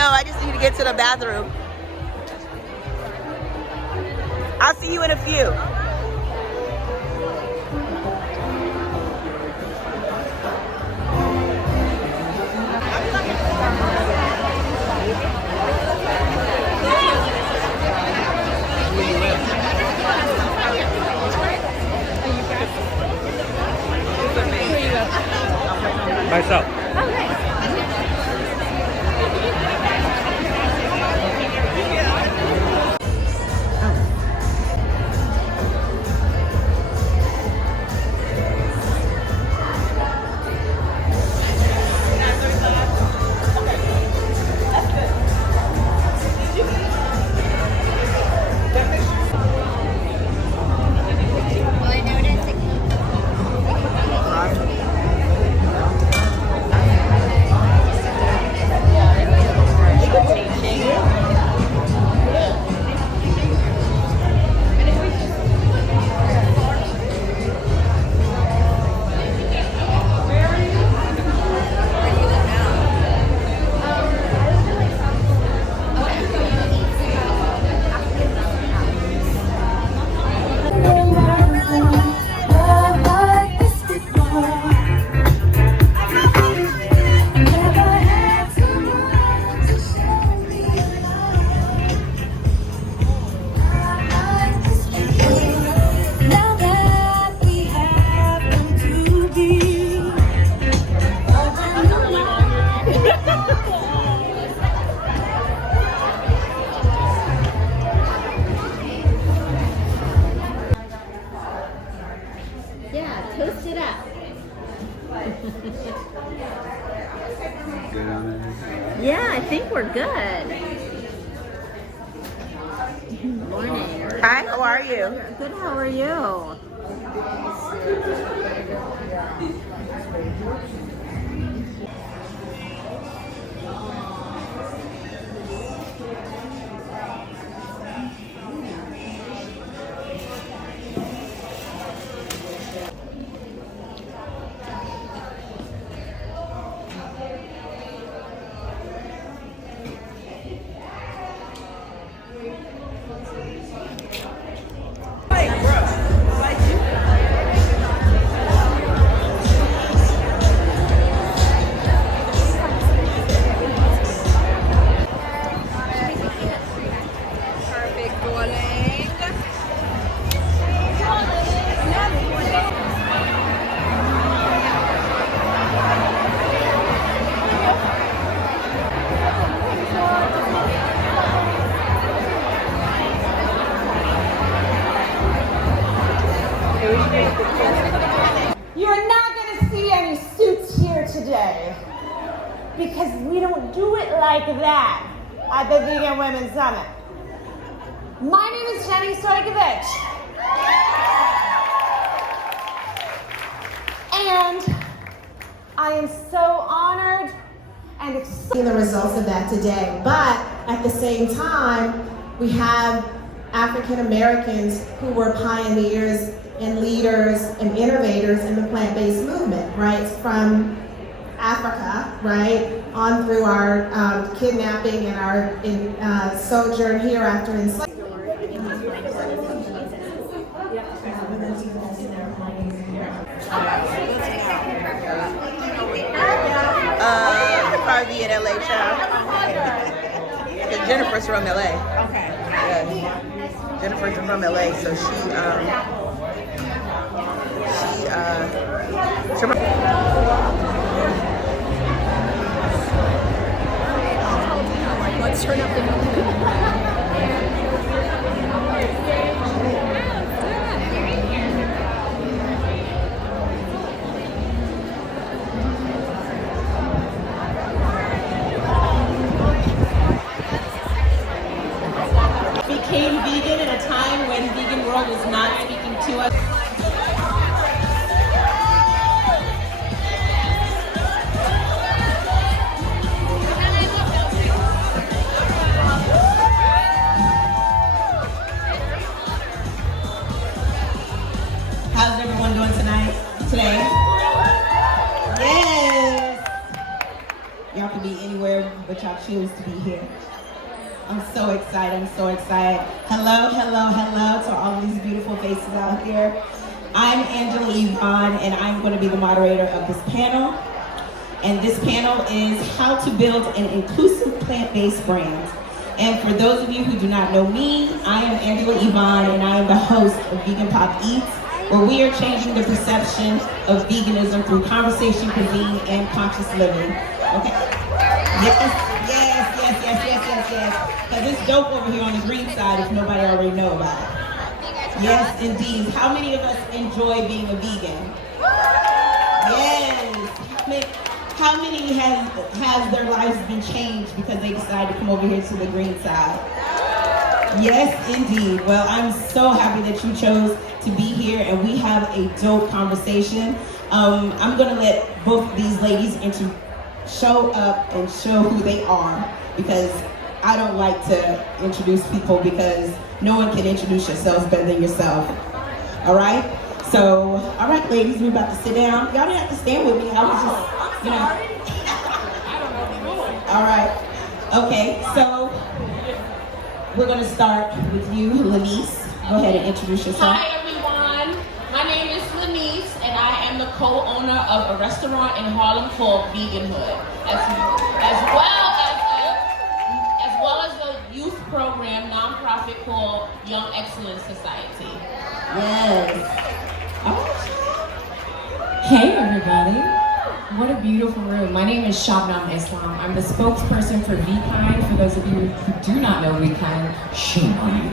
know. I just need to get to the bathroom. I'll see you in a few. Myself. Oh, nice. Toast it up. Yeah, I think we're good. Good morning. Hi, how are you? Good, how are you? You're not going to see any suits here today because we don't do it like that at the Vegan Women's Summit. My name is Jenny Stojkovic, and I am so honored and excited the results of that today. But at the same time, we have African Americans who were pioneers and leaders and innovators in the plant-based movement, right? From Africa, right, on through our kidnapping and our sojourn here after enslavement. Probably be in LA, child. Because Jennifer's from LA. Okay. Yeah. Jennifer's from LA, so she Let's turn up the Became vegan at a time when the vegan world was not speaking to us. How's everyone doing today? Yes! Y'all can to be anywhere, but y'all choose to be here. I'm so excited, I'm so excited. Hello, hello, hello to all of these beautiful faces out here. I'm Angela Yvonne, and I'm going to be the moderator of this panel. And this panel is how to build an inclusive plant-based brand. And for those of you who do not know me, I am Angela Yvonne, and I am the host of Vegan Pop Eats, where we are changing the perception of veganism through conversation, cuisine, and conscious living. Okay? Yes. Because it's dope over here on the green side if nobody already know about it. Yes, indeed. How many of us enjoy being a vegan? Yes. How many has their lives been changed because they decided to come over here to the green side? Yes, indeed. Well, I'm so happy that you chose to be here, and we have a dope conversation. I'm going to let both of these ladies show up and show who they are, because I don't like to introduce people because no one can introduce yourselves better than yourself. All right? So, all right, ladies, we're about to sit down. Y'all didn't have to stand with me. I was just, you know. All right. Okay, so we're going to start with you, Lanise. Go ahead and introduce yourself. Hi, everyone. My name is Lanise, and I am the co-owner of a restaurant in Harlem called Veganhood, as well as a youth program, nonprofit called Young Excellence Society. Yes. Hey everybody, what a beautiful room. My name is Shabnam Islam. I'm the spokesperson for VKind. For those of you who do not know VKind, shame on you.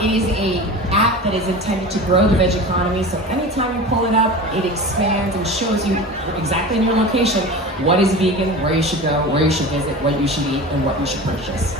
It is an app that is intended to grow the veg economy, so anytime you pull it up, it expands and shows you exactly in your location what is vegan, where you should go, where you should visit, what you should eat, and what you should purchase.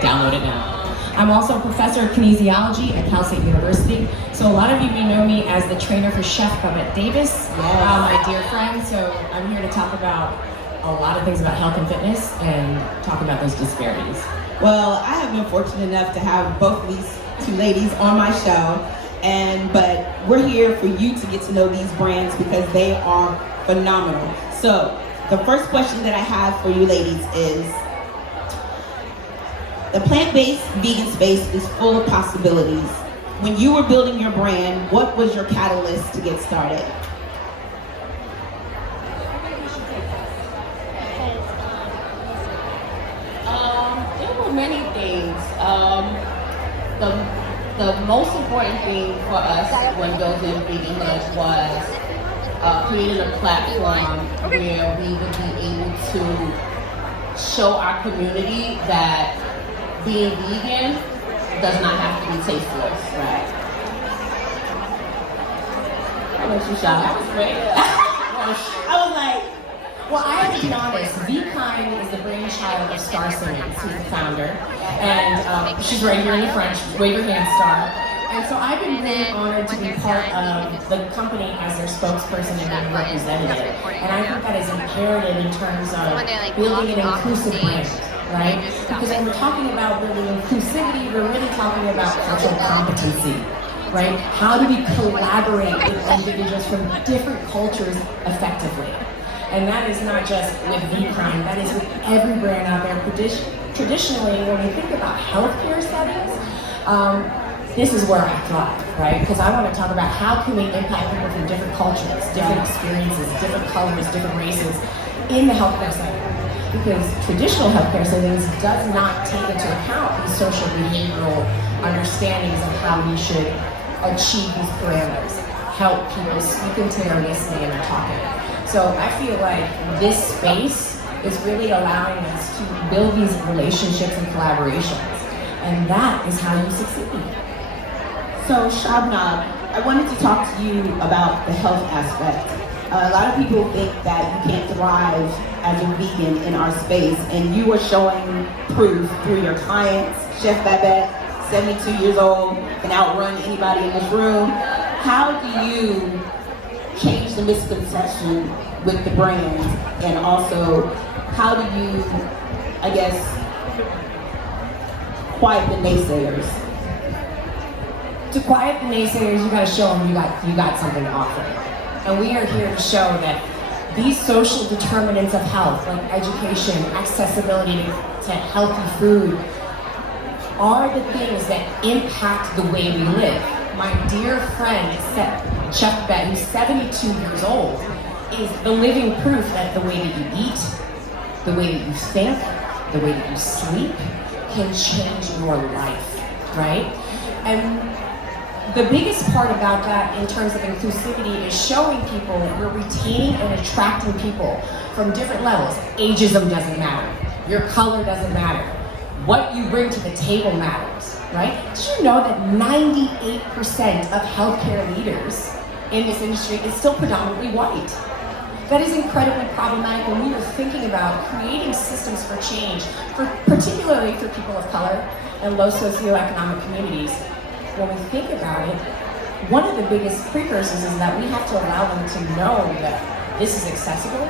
Download it now. I'm also a professor of kinesiology at Cal State University. So a lot of you may know me as the trainer for Chef Babette Davis, my dear friend. So I'm here to talk about a lot of things about health and fitness and talk about those disparities. Well, I have been fortunate enough to have both of these two ladies on my show, but we're here for you to get to know these brands because they are phenomenal. So the first question that I have for you ladies is, the plant-based vegan space is full of possibilities. When you were building your brand, what was your catalyst to get started? There were many things. The most important thing for us when building Veganhood was creating a platform where we would be able to show our community that being vegan does not have to be tasteless, right? I'll let you shout. That was great. I was like, well, I have to be honest, VKind is the brainchild of Star Simmons, who's the founder. And she's right here in the front, wave your hand, Star. And so I've been really honored to be part of the company as their spokesperson and being representative. And I think that is imperative in terms of building an inclusive brand, right? Because when we're talking about building inclusivity, we're really talking about cultural competency, right? How do we collaborate with individuals from different cultures effectively? And that is not just with VKind, that is with every brand out there. Traditionally, when we think about healthcare settings, this is where I thrive, right? Because I want to talk about how can we impact people from different cultures, different experiences, different colors, different races in the healthcare setting. Because traditional healthcare settings does not take into account these social behavioral understandings of how we should achieve these parameters, help people speak into their listening and their talking. So I feel like this space is really allowing us to build these relationships and collaborations. And that is how you succeed. so Shabnam, I wanted to talk to you about the health aspect. A lot of people think that you can't thrive as a vegan in our space, and you are showing proof through your clients. Chef Babette, 72 years old, can outrun anybody in this room. How do you change the misconception with the brand, and also how do you, I guess, quiet the naysayers? To quiet the naysayers, you gotta show them you got something to offer. And we are here to show that these social determinants of health, like education, accessibility to healthy food, are the things that impact the way we live. My dear friend, Chef Bet, who's 72 years old, is the living proof that the way that you eat, the way that you think, the way that you sleep can change your life, right? And the biggest part about that in terms of inclusivity is showing people we're retaining and attracting people from different levels. Ageism doesn't matter. Your color doesn't matter. What you bring to the table matters, right? Did you know that 98% of healthcare leaders in this industry is still predominantly white? That is incredibly problematic when we are thinking about creating systems for change, particularly for people of color and low socioeconomic communities. When we think about it, one of the biggest precursors is that we have to allow them to know that this is accessible,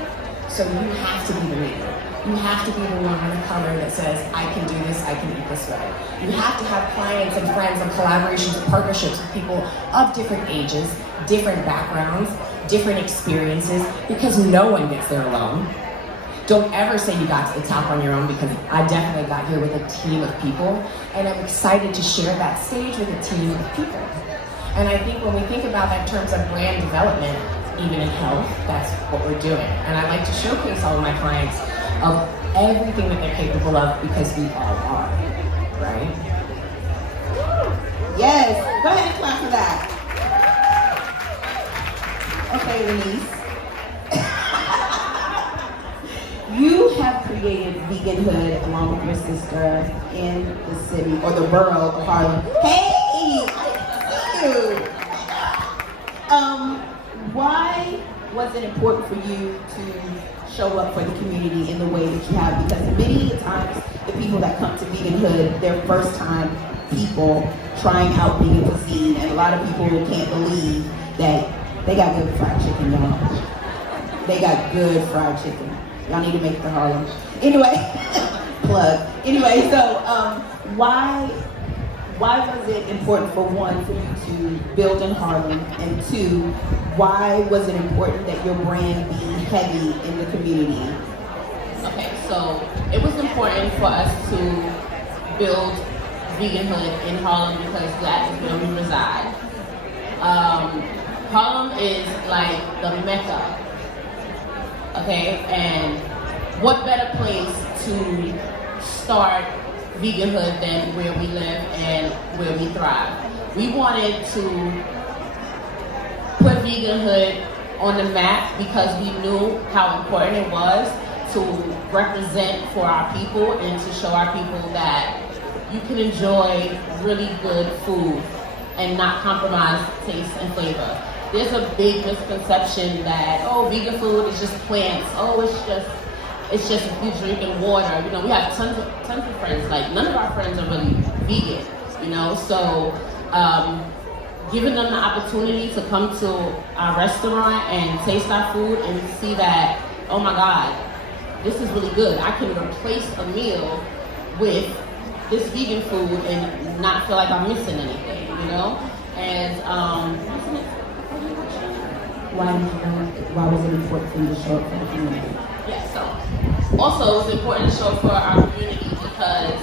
so you have to be the leader. You have to be the one of color that says, I can do this, I can eat this way. You have to have clients and friends and collaborations and partnerships with people of different ages, different backgrounds, different experiences, because no one gets there alone. Don't ever say you got to the top on your own, because I definitely got here with a team of people, and I'm excited to share that stage with a team of people. And I think when we think about that in terms of brand development, even in health, that's what we're doing. And I like to showcase all of my clients of everything that they're capable of, because we all are, right? Yes, go ahead and clap for that. Okay, Lanise. You have created Veganhood along with your sister in the city, or the borough of Harlem. Hey, I see you. Why was it important for you to show up for the community in the way that you have? Because many times the people that come to Veganhood, they're first time people trying out vegan cuisine, and a lot of people can't believe that they got good fried chicken, y'all. They got good fried chicken. Y'all need to make it to Harlem. Anyway, plug. Anyway, so why was it important, for one, for you to build in Harlem, and two, why was it important that your brand be heavy in the community? Okay, so it was important for us to build Veganhood in Harlem because that is where we reside. Harlem is like the Mecca, okay? And what better place to start Veganhood than where we live and where we thrive? We wanted to put Veganhood on the map because we knew how important it was to represent for our people and to show our people that you can enjoy really good food and not compromise taste and flavor. There's a big misconception that, oh, vegan food is just plants. Oh, it's just you drinking water. You know, we have tons of friends. Like, none of our friends are really vegan. You know, so giving them the opportunity to come to our restaurant and taste our food and see that, oh my God, this is really good. I can replace a meal with this vegan food and not feel like I'm missing anything. You know, and Why was it important for you to show up for the community? yeah, so also it's important to show up for our community because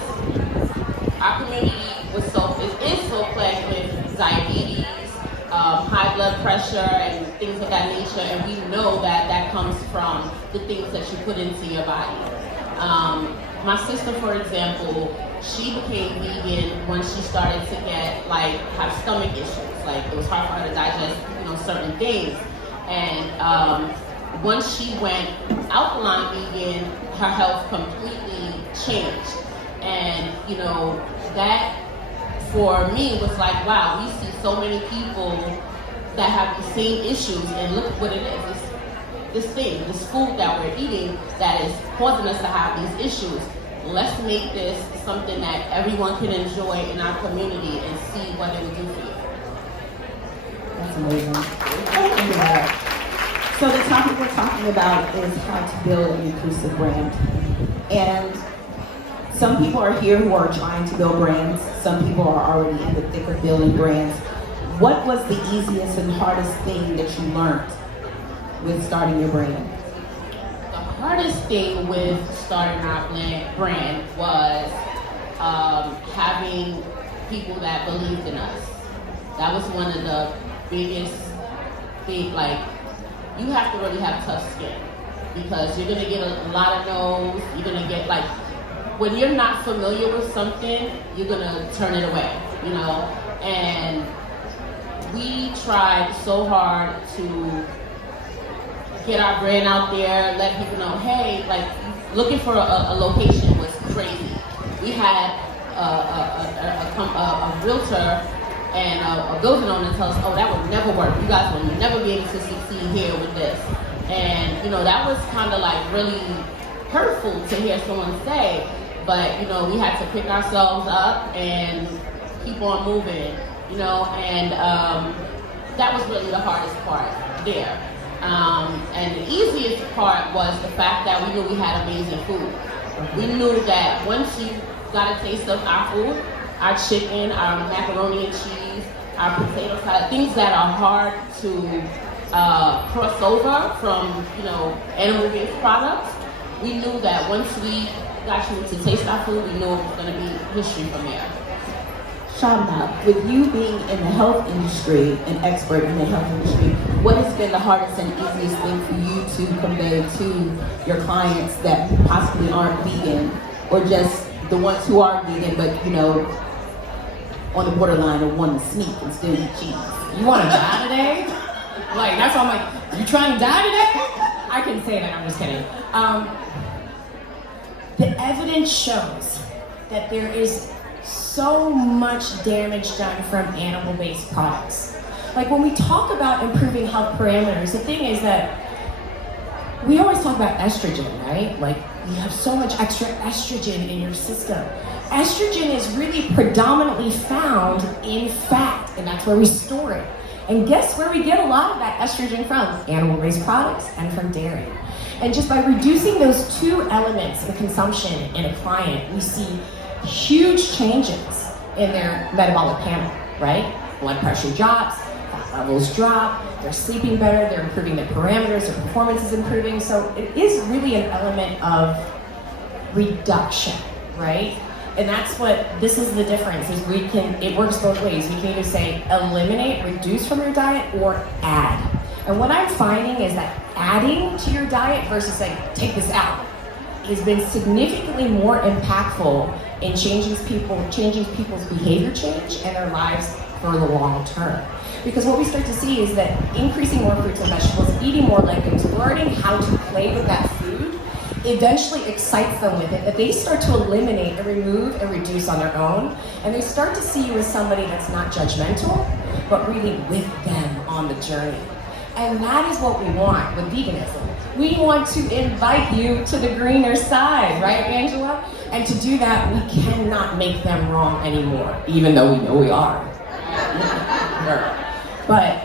our community is so plagued with diabetes, high blood pressure, and things of that nature, and we know that comes from the things that you put into your body. My sister, for example, she became vegan when she started to have stomach issues. Like, it was hard for her to digest, certain things. And once she went alkaline vegan, her health completely changed. And, that for me was like, wow, we see so many people that have the same issues, and look what it is. This food that we're eating that is causing us to have these issues. Let's make this something that everyone can enjoy in our community and see what it will do for you. That's amazing. So the topic we're talking about is how to build an inclusive brand. And some people are here who are trying to build brands. Some people are already in the thick of building brands. What was the easiest and hardest thing that you learned with starting your brand? hardest thing with starting our brand was having people that believed in us. That was one of the biggest things. Like, you have to really have tough skin because you're gonna get a lot of no's. You're gonna get, like, when you're not familiar with something, you're gonna turn it away, you know? And we tried so hard to get our brand out there, let people know, hey, like, looking for a location was crazy. We had a realtor and a building owner tell us, oh, that would never work. You guys will never be able to succeed here with this. And, you know, that was kind of like really hurtful to hear someone say, but, you know, we had to pick ourselves up and keep on moving, you know, and that was really the hardest part there. And the easiest part was the fact that we knew we had amazing food. We knew that once you got a taste of our food, our chicken, our macaroni and cheese, our potato salad, things that are hard to cross over from, you know, animal-based products, we knew that once we got you to taste our food, we knew it was going to be history from there. Shabnam, with you being in the health industry, an expert in the health industry, what has been the hardest and easiest thing for you to convey to your clients that possibly aren't vegan, or just the ones who are vegan but, you know, on the borderline of wanting to sneak and still eat cheese? You want to die today? Like, that's why I'm like, you trying to die today? I can say that, I'm just kidding. The evidence shows that there is so much damage done from animal-based products. Like, when we talk about improving health parameters, the thing is that we always talk about estrogen, right? Like, you have so much extra estrogen in your system. Estrogen is really predominantly found in fat, and that's where we store it. And guess where we get a lot of that estrogen from? Animal-based products and from dairy. And just by reducing those two elements of consumption in a client, we see huge changes in their metabolic panel, right? Blood pressure drops, fat levels drop, they're sleeping better, they're improving their parameters, their performance is improving. So it is really an element of reduction, right? And that's what, this is the difference, is we can, it works both ways. We can either say eliminate, reduce from your diet, or add. And what I'm finding is that adding to your diet versus saying, take this out, has been significantly more impactful in changing people's behavior change and their lives for the long term. Because what we start to see is that increasing more fruits and vegetables, eating more legumes, learning how to play with that food, eventually excites them with it, that they start to eliminate and remove and reduce on their own. And they start to see you as somebody that's not judgmental, but really with them on the journey. And that is what we want with veganism. We want to invite you to the greener side, right, Angela? And to do that, we cannot make them wrong anymore, even though we know we are. But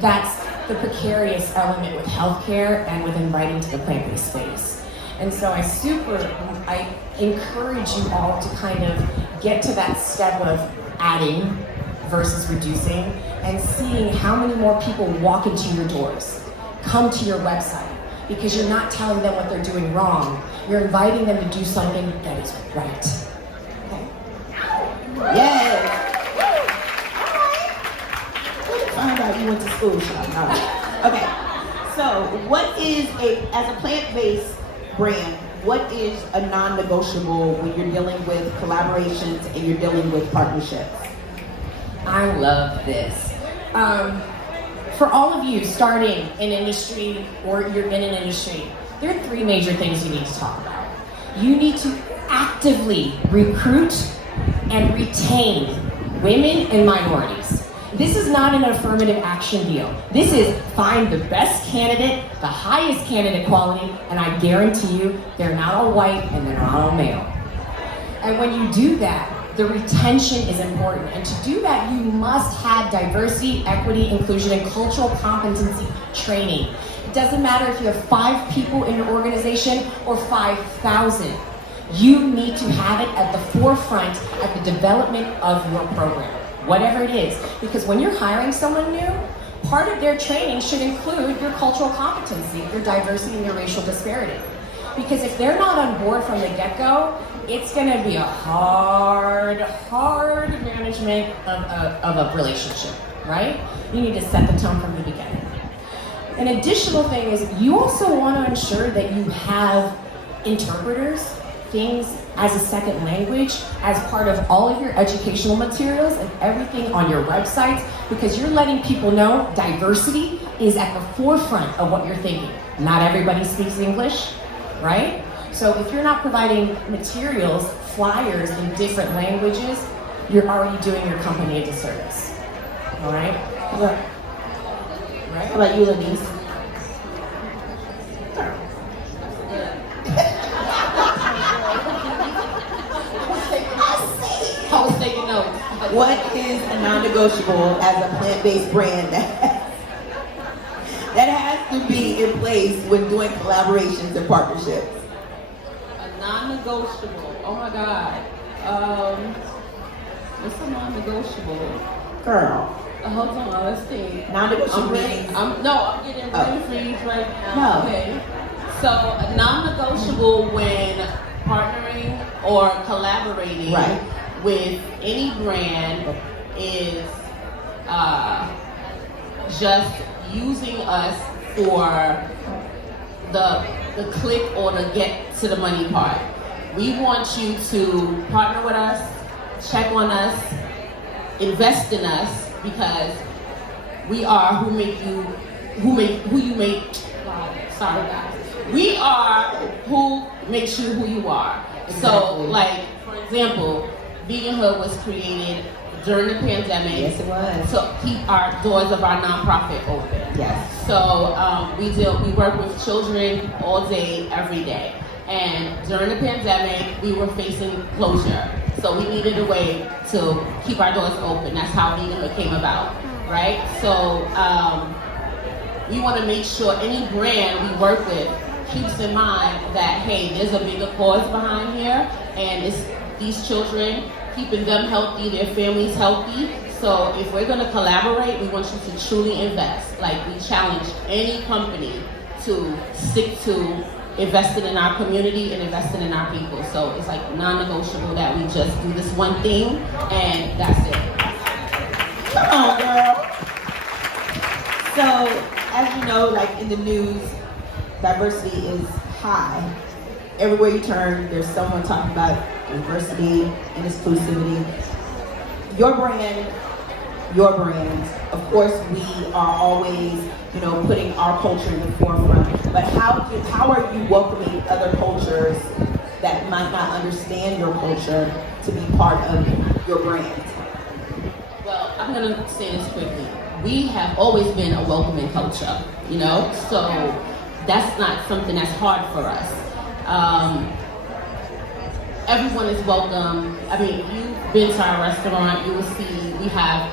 that's the precarious element with healthcare and with inviting to the plant-based space. And so I encourage you all to kind of get to that step of adding versus reducing and seeing how many more people walk into your doors, come to your website, because you're not telling them what they're doing wrong. You're inviting them to do something that is right. Okay? Yes. Find out you went to school, Sean. All right. Okay. So, what is as a plant-based brand, what is a non-negotiable when you're dealing with collaborations and you're dealing with partnerships? I love this. For all of you starting in industry or you're in an industry, there are three major things you need to talk about. You need to actively recruit and retain women and minorities. This is not an affirmative action deal. This is find the best candidate, the highest candidate quality, and I guarantee you they're not all white and they're not all male. And when you do that, the retention is important. And to do that, you must have diversity, equity, inclusion, and cultural competency training. It doesn't matter if you have 5 people in your organization or 5,000. You need to have it at the forefront at the development of your program, whatever it is. Because when you're hiring someone new, part of their training should include your cultural competency, your diversity, and your racial disparity. Because if they're not on board from the get-go, it's gonna be a hard management of a relationship, right? You need to set the tone from the beginning. An additional thing is you also want to ensure that you have interpreters, things as a second language, as part of all of your educational materials and everything on your websites, because you're letting people know diversity is at the forefront of what you're thinking. Not everybody speaks English, right? So if you're not providing materials, flyers in different languages, you're already doing your company a disservice. All right? How about you, Lanise? I was taking notes. What is a non-negotiable as a plant-based brand that has to be in place when doing collaborations and partnerships? A non-negotiable. Oh my God. What's a non-negotiable? Girl. Hold on, let's think. Non-negotiable I'm means... I'm getting brain freeze right now. No. Okay. So a non-negotiable when partnering or collaborating with any brand is just using us for the click or the get to the money part. We want you to partner with us, check on us, invest in us, because we are who you make. Sorry guys. We are who makes you who you are. Exactly. So, like, for example, Veganhood was created during the pandemic. Yes, it was. To keep our doors of our nonprofit open. Yes. So we work with children all day, every day. And during the pandemic, we were facing closure. So we needed a way to keep our doors open. That's how Veganhood came about, right? So we want to make sure any brand we work with keeps in mind that, hey, there's a bigger cause behind here, and it's these children, keeping them healthy, their families healthy. So if we're going to collaborate, we want you to truly invest. Like, we challenge any company to stick to investing in our community and investing in our people. So it's like non-negotiable that we just do this one thing, and that's it. Come on, girl. So, as you know, like in the news, diversity is high. Everywhere you turn, there's someone talking about diversity and inclusivity. Your brand, of course, we are always, putting our culture in the forefront. But how are you welcoming other cultures that might not understand your culture to be part of your brand? Well, I'm gonna say this quickly. We have always been a welcoming culture, so that's not something that's hard for us. Everyone is welcome. I mean, if you've been to our restaurant, you will see we have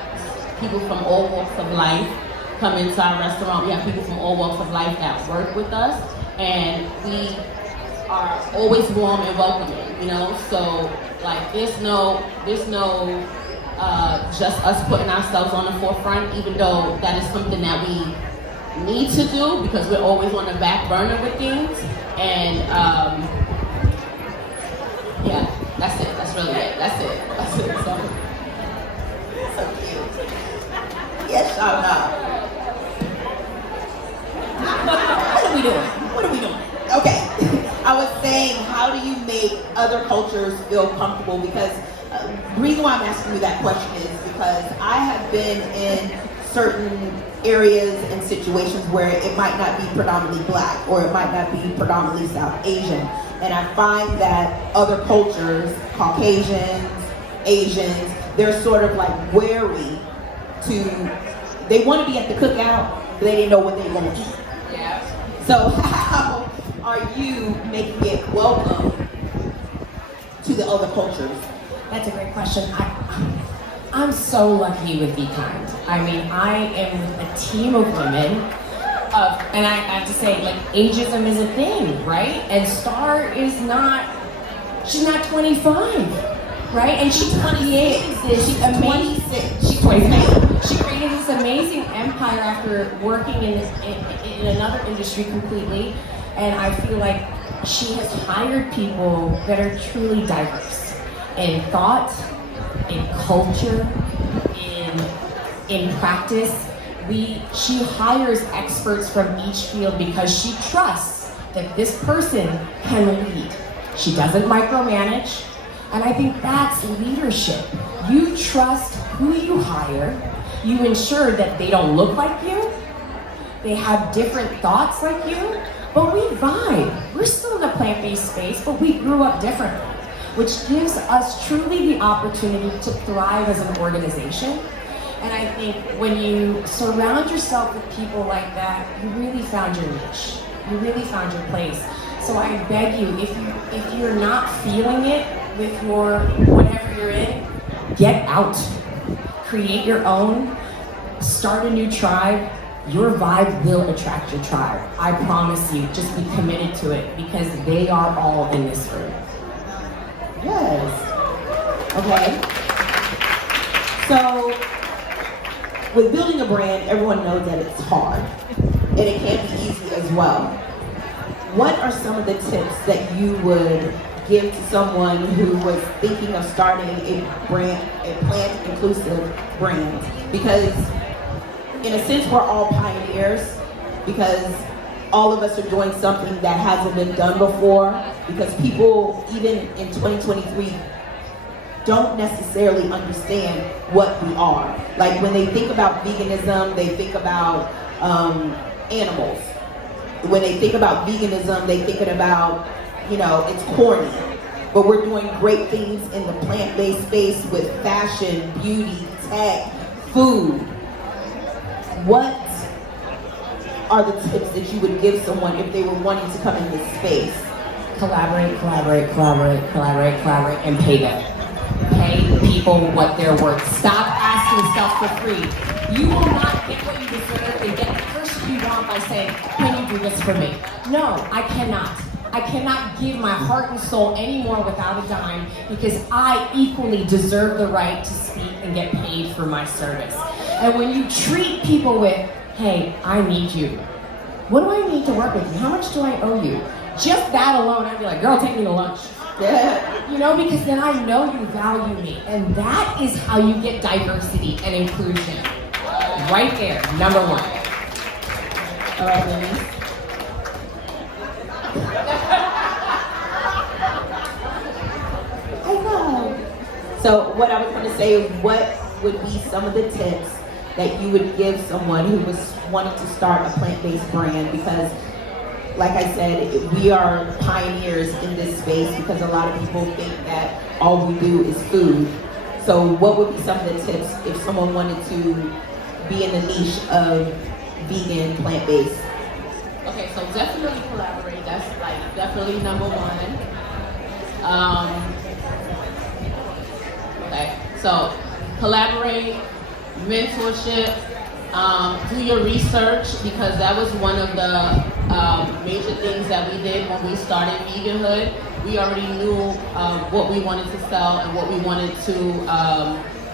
people from all walks of life come into our restaurant. We have people from all walks of life that work with us, and we are always warm and welcoming, So, like, there's no just us putting ourselves on the forefront, even though that is something that we need to do because we're always on the back burner with things. And yeah, that's it. That's really it. That's it. So cute. Yes, Shabnam. What are we doing? Okay. I was saying, how do you make other cultures feel comfortable? Because the reason why I'm asking you that question is because I have been in certain areas and situations where it might not be predominantly Black or it might not be predominantly South Asian. And I find that other cultures, Caucasians, Asians, they're sort of like wary they want to be at the cookout, but they didn't know what they were going to eat. Yeah. So how are you making it welcome to the other cultures? That's a great question. I'm so lucky with Be Kind. I mean, I am with a team of women, and I have to say, like, ageism is a thing, right? And Star is she's not 25, right? And she's 28. She's amazing. 26. She's 26. She created this amazing empire after working in another industry completely. And I feel like she has hired people that are truly diverse in thought, in culture, in practice. She hires experts from each field because she trusts that this person can lead. She doesn't micromanage, and I think that's leadership. You trust who you hire, you ensure that they don't look like you, they have different thoughts like you, but we vibe. We're still in a plant-based space, but we grew up differently, which gives us truly the opportunity to thrive as an organization. And I think when you surround yourself with people like that, you really found your niche. You really found your place. So I beg you, if you're not feeling it with your whatever you're in, get out. Create your own. Start a new tribe. Your vibe will attract your tribe. I promise you. Just be committed to it because they are all in this room. Yes. Okay. So, with building a brand, everyone knows that it's hard, and it can be easy as well. What are some of the tips that you would give to someone who was thinking of starting a plant-inclusive brand? Because, in a sense, we're all pioneers, because all of us are doing something that hasn't been done before, because people, even in 2023, don't necessarily understand what we are. Like when they think about veganism, they think about animals. When they think about veganism, they thinking about, it's corny. But we're doing great things in the plant-based space with fashion, beauty, tech, food. What are the tips that you would give someone if they were wanting to come in this space? Collaborate, and pay them. Pay people what they're worth. Stop asking stuff for free. You will not get what you deserve and get the person you want by saying, can you do this for me? No, I cannot. I cannot give my heart and soul anymore without a dime because I equally deserve the right to speak and get paid for my service. And when you treat people with, hey, I need you. What do I need to work with you? How much do I owe you? Just that alone, I'd be like, girl, take me to lunch. Yeah. Because then I know you value me. And that is how you get diversity and inclusion. Right there, number one. All right, Lanise. I know. So what I was going to say is, what would be some of the tips that you would give someone who was wanting to start a plant-based brand? Because like I said, we are pioneers in this space because a lot of people think that all we do is food. So what would be some of the tips if someone wanted to be in the niche of vegan, plant-based? Okay, so definitely collaborate. That's like definitely number one. Okay, so collaborate, mentorship, do your research, because that was one of the major things that we did when we started Veganhood. We already knew what we wanted to sell and what we wanted to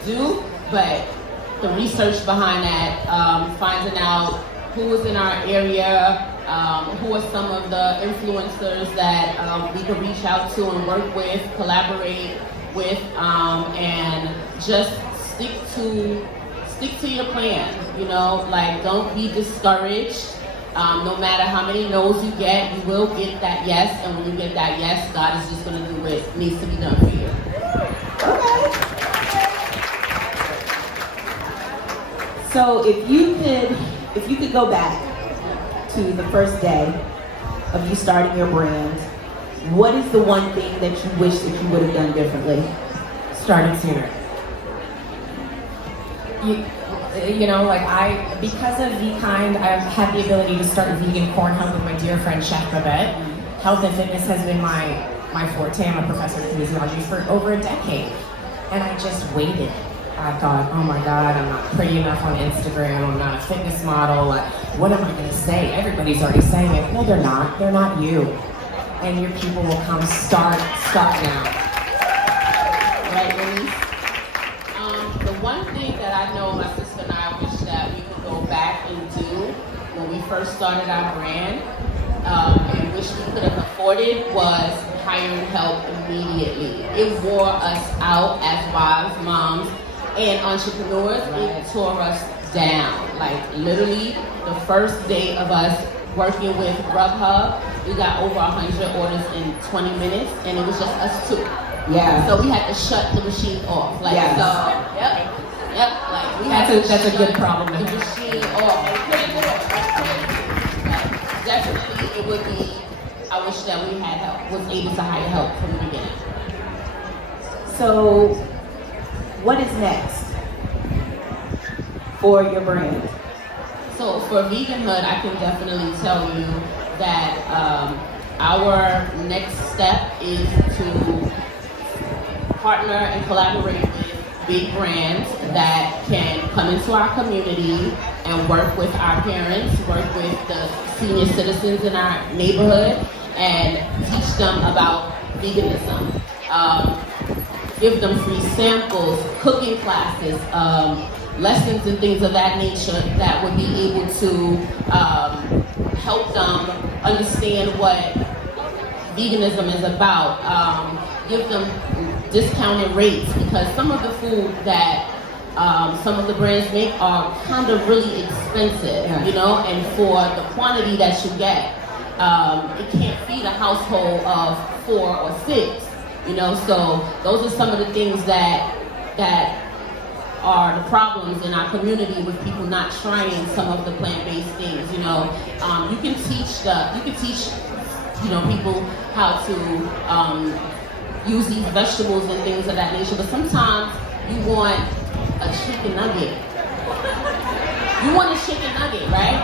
do, but the research behind that, finding out who was in our area, who are some of the influencers that we could reach out to and work with, collaborate with, and just stick to your plan. Like, don't be discouraged. No matter how many no's you get, you will get that yes, and when you get that yes, God is just going to do what needs to be done for you. Okay. So if you could go back to the first day of you starting your brand, what is the one thing that you wish that you would have done differently? Started sooner. Because of VKind, I've had the ability to start vegan corn hub with my dear friend Chef Babette. Health and fitness has been my forte. I'm a professor of kinesiology for over a decade. And I just waited. I thought, oh my God, I'm not pretty enough on Instagram, I'm not a fitness model, what am I gonna say? Everybody's already saying it. No, they're not you. And your people will come. Start now. Right, Lanise? The one thing that I know my sister and I wish that we could go back and do when we first started our brand, and which we could have afforded, was hiring help immediately. It wore us out as wives, moms, and entrepreneurs. It tore us down. Like literally, the first day of us working with Grubhub, we got over 100 orders in 20 minutes, and it was just us two. Yeah. So we had to shut the machine off. Like, Yes. so, yep. Like we had That's a good problem to the have. machine off. Like, couldn't do it. Like, definitely, it would be. I wish that we had help. Was able to hire help from the beginning. So, what is next for your brand? So for Veganhood, I can definitely tell you that our next step is to partner and collaborate with big brands that can come into our community and work with our parents, work with the senior citizens in our neighborhood, and teach them about veganism. Give them free samples, cooking classes, lessons and things of that nature that would be able to help them understand what veganism is about. Give them discounted rates, because some of the food that some of the brands make are kind of really expensive, you know, and for the quantity that you get, it can't feed a household of 4 or 6, you know, so those are some of the things that are the problems in our community with people not trying some of the plant-based things. You know, you can teach you know, people how to use these vegetables and things of that nature, but sometimes you want a chicken nugget. You want a chicken nugget, right?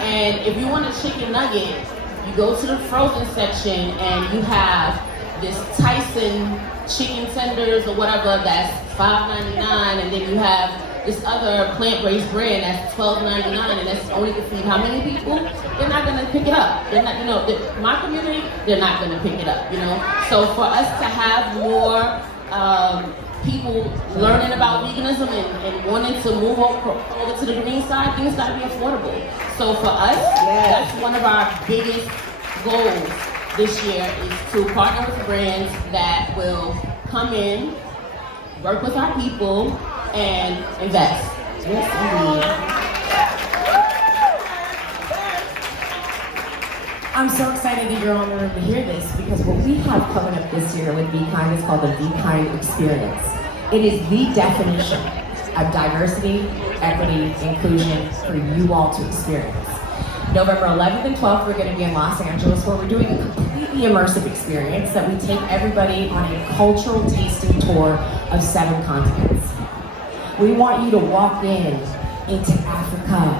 And if you want a chicken nugget, you go to the frozen section and you have this Tyson chicken tenders or whatever that's $5.99, and then you have this other plant-based brand that's $12.99, and that's only to feed how many people? They're not gonna pick it up. They're not, you know, my community, they're not gonna pick it up, you know? So for us to have more people learning about veganism and wanting to move over to the green side, things gotta be affordable. So for us, that's one of our biggest goals this year, is to partner with brands that will come in, work with our people, and invest. Yes, indeed. I'm so excited that you're on the room to hear this, because what we have coming up this year with Be Kind is called the Be Kind Experience. It is the definition of diversity, equity, inclusion for you all to experience. November 11th and 12th, we're going to be in Los Angeles, where we're doing a completely immersive experience that we take everybody on a cultural tasting tour of 7 continents. We want you to walk into Africa,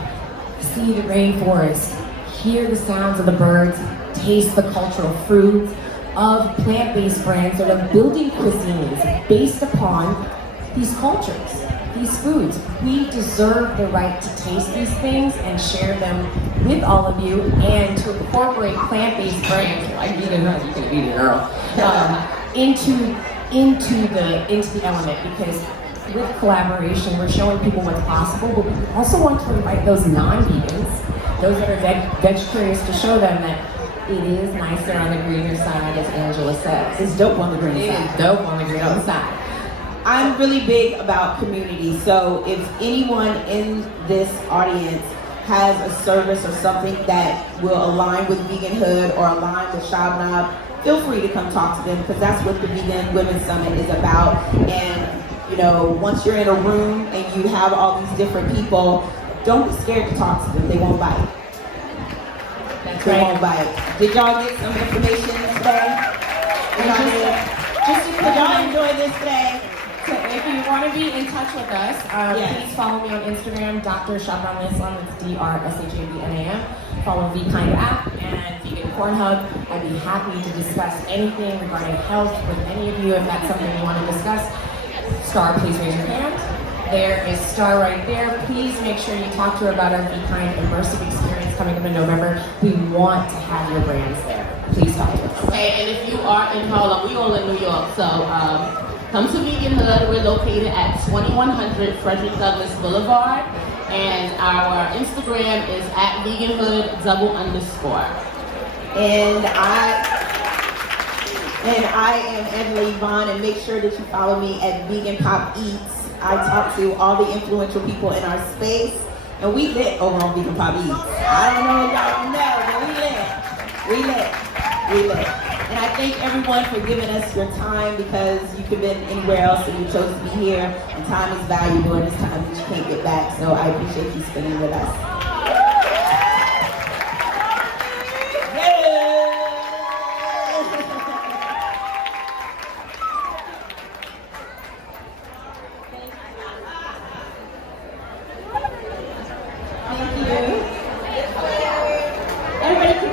see the rainforest, hear the sounds of the birds, taste the cultural foods of plant-based brands that are building cuisines based upon these cultures, these foods. We deserve the right to taste these things and share them with all of you, and to incorporate plant-based brands like Veganhood, you can eat it, girl, into the element, because with collaboration, we're showing people what's possible, but we also want to invite those non-vegans, those that are vegetarians, to show them that it is nicer on the greener side, as Angela says. It's dope on the green It side. is dope on the greener side. I'm really big about community, so if anyone in this audience has a service or something that will align with Veganhood or align with Shabnam, feel free to come talk to them, because that's what the Vegan Women's Summit is about. And you know, once you're in a room and you have all these different people, don't be scared to talk to them. They won't bite. That's They right. won't bite. Did y'all get some information today? Did y'all enjoy this today? So if you want to be in touch with us, Yes. please follow me on Instagram, Dr. Shabnam. It's DrShabnam. Follow Be Kind app and Vegan Corn Hub. I'd be happy to discuss anything regarding health with any of you if that's something you want to discuss. Star, please raise your hand. There is Star right there. Please make sure you talk to her about our Be Kind immersive experience coming up in November. We want to have your brands there. Please talk to us. Okay, and if you are in Harlem, we all in New York, so come to Veganhood. We're located at 2100 Frederick Douglass Boulevard, and our Instagram is @Veganhood_. And I am Angela Yvonne, and make sure that you follow me at Vegan Pop Eats. I talk to all the influential people in our space, and we lit over on Vegan Pop Eats. I don't know if y'all know, but we lit. And I thank everyone for giving us your time, because you could have been anywhere else and you chose to be here, and time is valuable and it's time that you can't get back, so I appreciate you spending with us.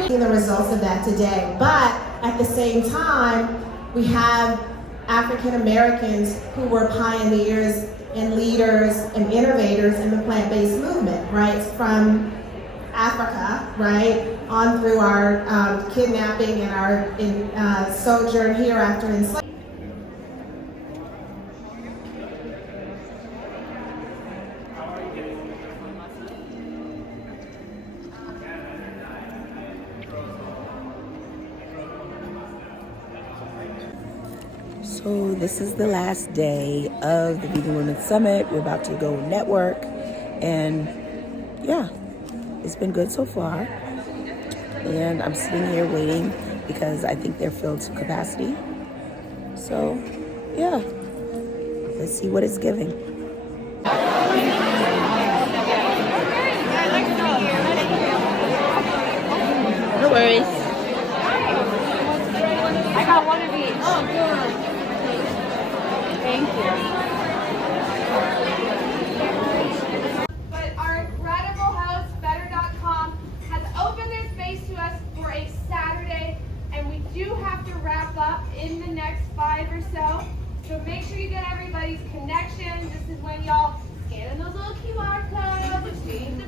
The results of that today, but at the same time, we have African Americans who were pioneers and leaders and innovators in the plant-based movement, right? From Africa, right, on through our kidnapping and our sojourn here after enslavement. So this is the last day of the Vegan Women's Summit. We're about to go network, and yeah, it's been good so far. And I'm sitting here waiting because I think they're filled to capacity. So yeah, let's see what it's giving. No worries. I got one of each. Oh, good. Thank you. But our incredible host, Better.com, has opened their space to us for a Saturday, and we do have to wrap up in the next 5 or so. So make sure you get everybody's connections. This is when y'all scan in those little QR codes, exchange the